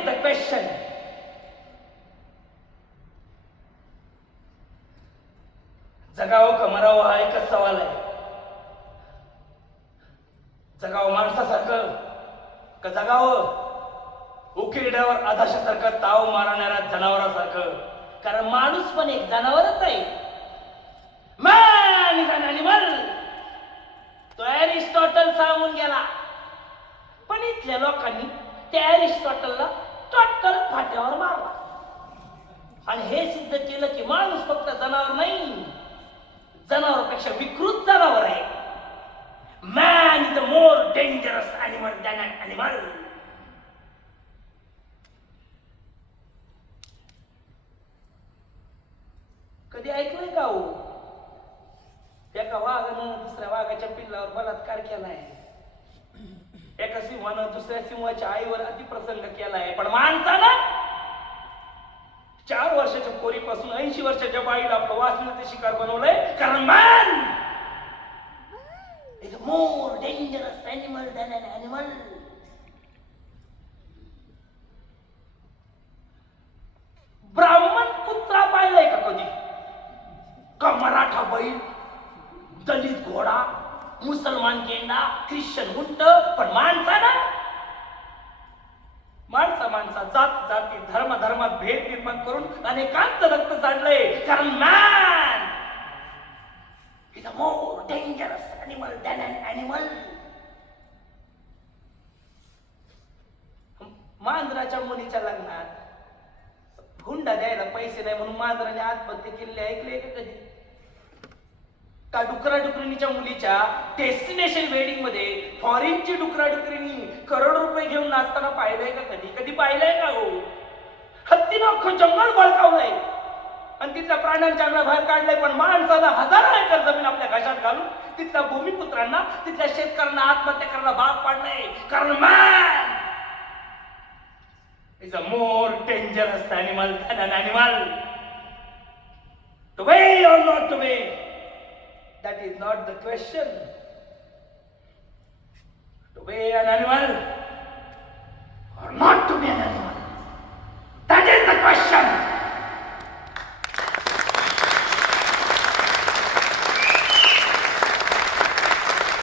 is the question. जगावं का मरावं हा एकच सवाल आहे. जगावं माणसासारखं का जगावं उकिरड्यावर आधाशासारखं ताव मारणाऱ्या जनावरासारखं? कारण माणूस पण एक जनावरच आहे. Man is an animal. तो एरिस्टॉटल सांगून गेला, पण इथल्या लोकांनी त्या एरिस्टॉटलला टोटल फाट्यावर मारला आणि हे सिद्ध केलं की माणूस फक्त जनावर नाही, जनावरापेक्षा विकृत जनावर आहे. Man is a more dangerous animal than an animal. कधी ऐकलंय का हो एका वाघानं दुसऱ्या वाघाच्या पिल्लावर बलात्कार केलाय, एका सिंहानं दुसऱ्या सिंहाच्या आईवर अतिप्रसंग केलाय, पण माणसानं 4 वर्षाच्या पोरीपासून 80 वर्षाच्या बाईला आपलं वासनेचे शिकार बनवलंय. कारण man is a more dangerous animal than an animal. ब्राह्मण कुत्रा पाहिलाय का कधी? का मराठा बैल, दलित घोडा, मुसलमान गेंडा, ख्रिश्चन उंट? पण माणसानं माणसा जात जाती धर्म धर्मात भेद निर्माण करून अनेकांचं रक्त सांडलंय. कारण man is a more dangerous animal than an animal. मांजराच्या मुलीच्या लग्नात हुंडा द्यायला पैसे नाही म्हणून मांजराने आत्महत्या केलेली ऐकले का कधी? का डुकराडुकरीच्या मुलीच्या डेस्टिनेशन वेडिंग मध्ये फॉरेनची डुकराडुकरीनी करोड रुपये घेऊन नाचताना पाहिलंय का कधी? कधी पाहिलंय का हो? हत्तीनं अख्खं जंगल बळकावलंय आणि तिथल्या प्राण्यांच्या अंगणा बाहेर काढलंय, पण माणसाला हजारो एकर जमीन आपल्या घशात घालून तिथल्या भूमिपुत्रांना, तिथल्या शेतकऱ्यांना आत्महत्या करायला भाग पाडलंय. कारण man is a more dangerous animal than an animal. To be or not to be, that is not the question. To be an animal or not.